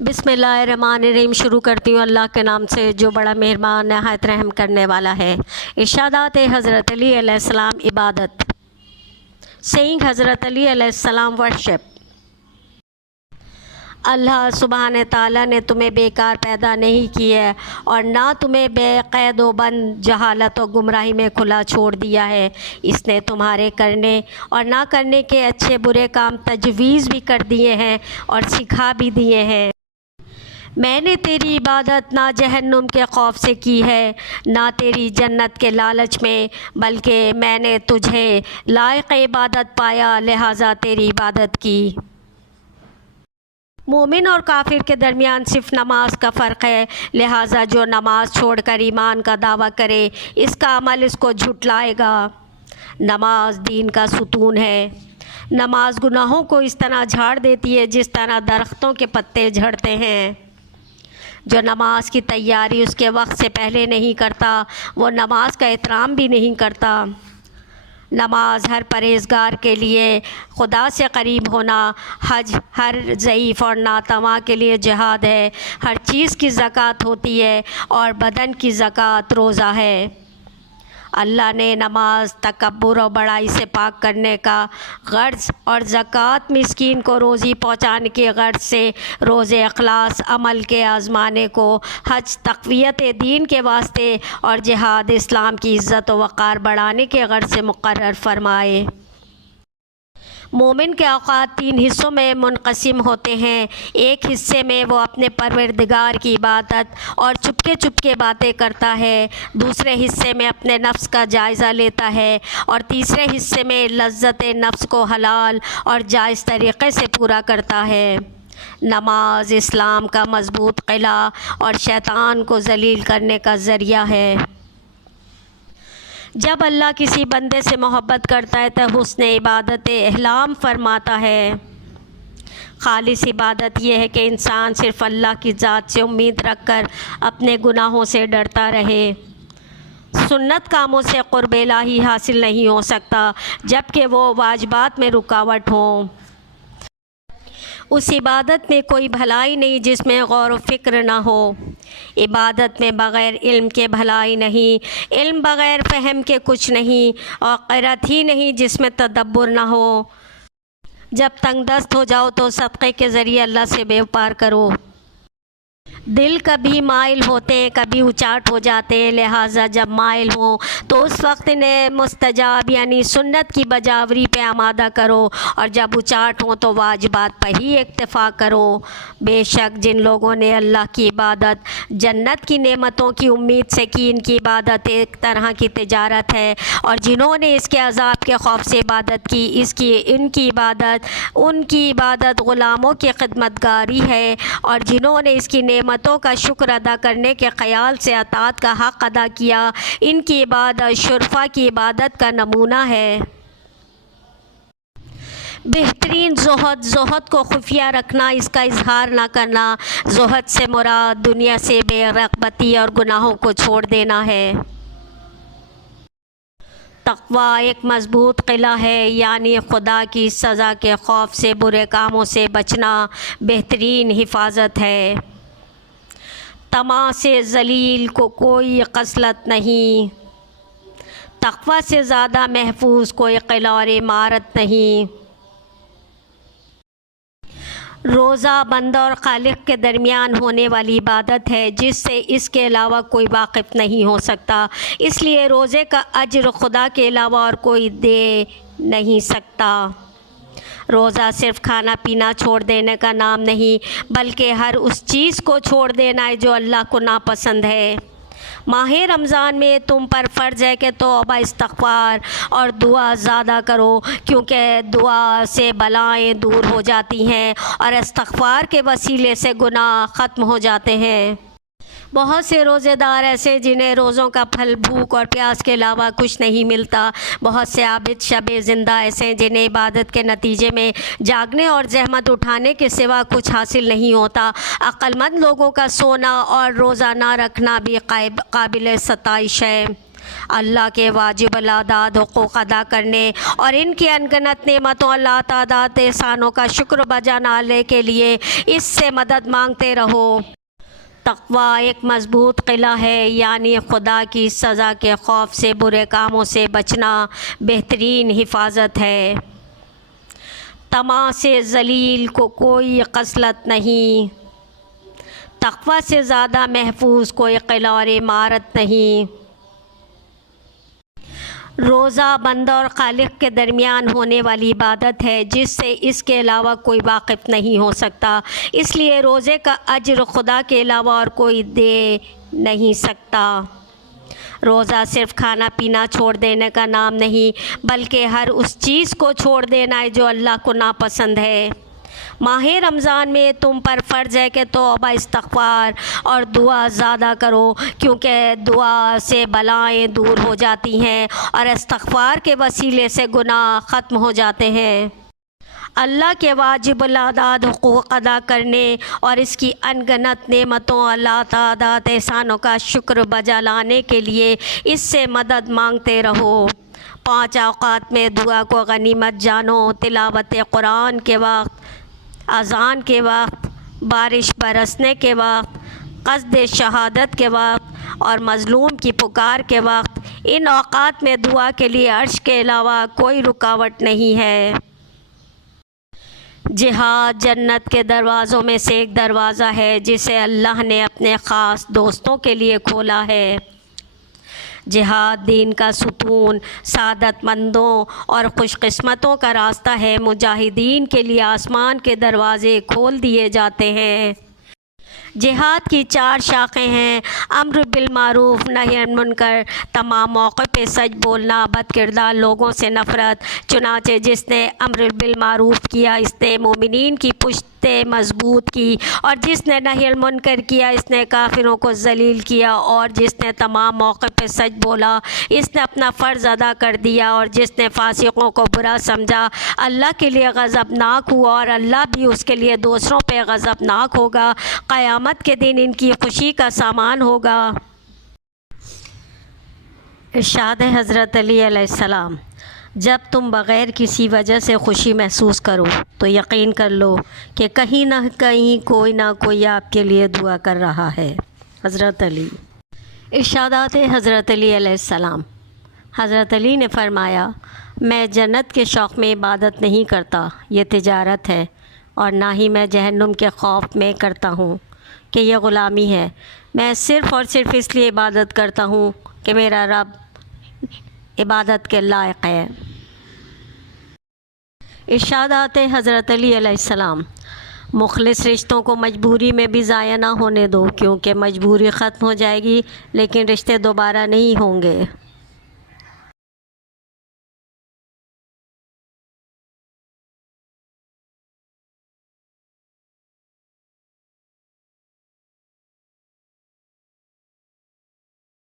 बिस्मिल्लाहिर्रहमानिर्रहीम। शुरू करती हूँ अल्लाह के नाम से जो बड़ा मेहरबान नहायत रहम करने वाला है। इरशादात हज़रत अली अलैहिस्सलाम इबादत। सेइंग हज़रत अली अलैहिस्सलाम वर्शिप। अल्लाह सुब्हान ताला ने तुम्हें बेकार पैदा नहीं किया है और ना तुम्हें बेक़ैद व बंद जहालत और गुमराही में खुला छोड़ दिया है। इसने तुम्हारे करने और ना करने के अच्छे बुरे काम तजवीज़ भी कर दिए हैं और सिखा भी दिए हैं। मैंने तेरी इबादत ना जहन्नुम के खौफ से की है ना तेरी जन्नत के लालच में, बल्कि मैंने तुझे लायक इबादत पाया लिहाजा तेरी इबादत की। मोमिन और काफिर के दरमियान सिर्फ नमाज का फ़र्क है, लिहाजा जो नमाज छोड़कर ईमान का दावा करे इसका अमल इसको झुटलाएगा। नमाज दीन का सुतून है। नमाज गुनाहों को इस तरह झाड़ देती है जिस तरह दरख्तों के पत्ते झड़ते हैं। जो नमाज की तैयारी उसके वक्त से पहले नहीं करता वो नमाज का एहतराम भी नहीं करता। नमाज हर परहेज़गार के लिए खुदा से करीब होना, हज हर ज़ईफ़ और नातवा के लिए जिहाद है। हर चीज़ की ज़कात होती है और बदन की ज़कात रोज़ा है। अल्लाह ने नमाज तकब्बुर और बड़ाई से पाक करने का गर्ज़ और ज़कात मिस्कीन को रोज़ी पहुँचाने के गर्ज़ से रोज़े अखलास अमल के आज़माने को, हज तक़वियत दीन के वास्ते और जिहाद इस्लाम की इज़्ज़त व वक़ार बढ़ाने के गर्ज़ से मुक़र्रर फ़रमाए। मोमिन के औक़ात तीन हिस्सों में मुनक़सिम होते हैं। एक हिस्से में वो अपने परवरदिगार की इबादत और चुपके चुपके बातें करता है, दूसरे हिस्से में अपने नफ्स का जायज़ा लेता है और तीसरे हिस्से में लज़्ज़त नफ्स को हलाल और जायज़ तरीक़े से पूरा करता है। नमाज इस्लाम का मज़बूत क़िला और शैतान को ज़लील करने का ज़रिया है। जब अल्लाह किसी बंदे से मोहब्बत करता है तो हुस्न इबादत एहलाम फरमाता है। खालिस इबादत यह है कि इंसान सिर्फ़ अल्लाह की ज़ात से उम्मीद रख कर अपने गुनाहों से डरता रहे। सुन्नत कामों से क़ुर्ब इलाही हासिल नहीं हो सकता जबकि वो वाजिबात में रुकावट हो। उस इबादत में कोई भलाई नहीं जिसमें गौर व फ़िक्र ना हो। इबादत में बग़ैर इल्म के भलाई नहीं, इल्म बग़ैर फ़हम के कुछ नहीं और क़िरात ही नहीं जिसमें तदब्बुर ना हो। जब तंगदस्त हो जाओ तो सदक़े के ज़रिए अल्लाह से व्यापार करो। दिल कभी माइल होते हैं कभी उचाट हो जाते हैं, लिहाजा जब माइल हो तो उस वक्त इन्हें मुस्तजाब यानी सुन्नत की बजावरी पे आमादा करो और जब उचाट हो तो वाजिबात पर ही इक्तफ़ा करो। बेशक जिन लोगों ने अल्लाह की इबादत जन्नत की नेमतों की उम्मीद से की, इनकी इबादत एक तरह की तिजारत है, और जिन्होंने इसके अज़ाब के खौफ से इबादत की उनकी इबादत ग़ुलामों की खिदमतगारी है, और जिन्होंने इसकी नेमतों का शुक्र अदा करने के ख़याल से अताअत का हक़ अदा किया, इनकी इबादत शुरफा की इबादत का नमूना है। बेहतरीन ज़ुहद को खुफिया रखना, इसका इजहार ना करना। ज़ुहद से मुराद दुनिया से बेरग़बती और गुनाहों को छोड़ देना है। तक़वा एक मज़बूत क़िला है, यानी खुदा की सज़ा के खौफ से बुरे कामों से बचना बेहतरीन हिफाजत है। तमा से ज़लील को कोई ख़सलत नहीं, तक़वा से ज़्यादा महफूज कोई क़िला और इमारत नहीं। रोज़ा बंदा और खालिक के दरमियान होने वाली इबादत है जिससे इसके अलावा कोई वाकिफ़ नहीं हो सकता, इसलिए रोज़े का अज्र खुदा के अलावा और कोई दे नहीं सकता। रोज़ा सिर्फ़ खाना पीना छोड़ देने का नाम नहीं, बल्कि हर उस चीज़ को छोड़ देना है जो अल्लाह को नापसंद है। माह रमज़ान में तुम पर फ़र्ज़ है कि तौबा इस्तग़फ़ार और दुआ ज़्यादा करो, क्योंकि दुआ से बलाएँ दूर हो जाती हैं और इस्तग़फ़ार के वसीले से गुनाह ख़त्म हो जाते हैं। बहुत से रोज़ेदार ऐसे जिन्हें रोज़ों का फल भूख और प्यास के अलावा कुछ नहीं मिलता। बहुत से आबिद शबे ज़िंदा ऐसे हैं जिन्हें इबादत के नतीजे में जागने और ज़हमत उठाने के सिवा कुछ हासिल नहीं होता। अक्लमंद लोगों का सोना और रोज़ा ना रखना भी काबिल सताइश है। اللہ کے واجب العداد حقوق ادا کرنے اور ان کی انگنت نعمتوں اللہ تعداد احسانوں کا شکر بجا لانے کے لیے اس سے مدد مانگتے رہو۔ تقویٰ ایک مضبوط قلعہ ہے، یعنی خدا کی سزا کے خوف سے برے کاموں سے بچنا بہترین حفاظت ہے۔ طمع سے ذلیل کو کوئی خصلت نہیں، تقویٰ سے زیادہ محفوظ کوئی قلعہ اور عمارت نہیں۔ روزہ بندہ اور خالق کے درمیان ہونے والی عبادت ہے جس سے اس کے علاوہ کوئی واقف نہیں ہو سکتا، اس لیے روزے کا اجر خدا کے علاوہ اور کوئی دے نہیں سکتا۔ روزہ صرف کھانا پینا چھوڑ دینے کا نام نہیں، بلکہ ہر اس چیز کو چھوڑ دینا ہے جو اللہ کو ناپسند ہے۔ ماہ رمضان میں تم پر فرض ہے کہ توبہ استغفار اور دعا زیادہ کرو، کیونکہ دعا سے بلائیں دور ہو جاتی ہیں اور استغفار کے وسیلے سے گناہ ختم ہو جاتے ہیں۔ اللہ کے واجب العداد حقوق ادا کرنے اور اس کی انگنت نعمتوں اللہ تعداد احسانوں کا شکر بجا لانے کے لیے اس سے مدد مانگتے رہو۔ 5 اوقات میں دعا کو غنیمت جانو، تلاوت قرآن کے وقت، اذان کے وقت، بارش برسنے کے وقت، قصد شہادت کے وقت اور مظلوم کی پکار کے وقت۔ ان اوقات میں دعا کے لیے عرش کے علاوہ کوئی رکاوٹ نہیں ہے۔ جہاد جنت کے دروازوں میں سے ایک دروازہ ہے جسے اللہ نے اپنے خاص دوستوں کے لیے کھولا ہے۔ جہاد دین کا ستون، سعادت مندوں اور خوش قسمتوں کا راستہ ہے۔ مجاہدین کے لیے آسمان کے دروازے کھول دیے جاتے ہیں۔ جہاد کی 4 شاخیں ہیں: امر بالمعروف، نہی عن منکر، تمام موقع پہ سچ بولنا، بد کردار لوگوں سے نفرت۔ چنانچہ جس نے امر بالمعروف کیا اس نے مومنین کی پشتیں مضبوط کی، اور جس نے نہی عن منکر کیا اس نے کافروں کو ذلیل کیا، اور جس نے تمام موقع پہ سچ بولا اس نے اپنا فرض ادا کر دیا، اور جس نے فاسقوں کو برا سمجھا اللہ کے لیے غضبناک ہوا، اور اللہ بھی اس کے لیے دوسروں پہ غضبناک ہوگا۔ قیامت کے دن ان کی خوشی کا سامان ہوگا۔ ارشاد حضرت علی علیہ السلام: جب تم بغیر کسی وجہ سے خوشی محسوس کرو تو یقین کر لو کہ کہیں نہ کہیں کوئی نہ کوئی آپ کے لیے دعا کر رہا ہے۔ حضرت علی۔ ارشادات حضرت علی علیہ السلام: حضرت علی نے فرمایا، میں جنت کے شوق میں عبادت نہیں کرتا، یہ تجارت ہے، اور نہ ہی میں جہنم کے خوف میں کرتا ہوں کہ یہ غلامی ہے۔ میں صرف اور صرف اس لیے عبادت کرتا ہوں کہ میرا رب عبادت کے لائق ہے۔ ارشادات حضرت علی علیہ السلام: مخلص رشتوں کو مجبوری میں بھی ضائع نہ ہونے دو، کیونکہ مجبوری ختم ہو جائے گی لیکن رشتے دوبارہ نہیں ہوں گے۔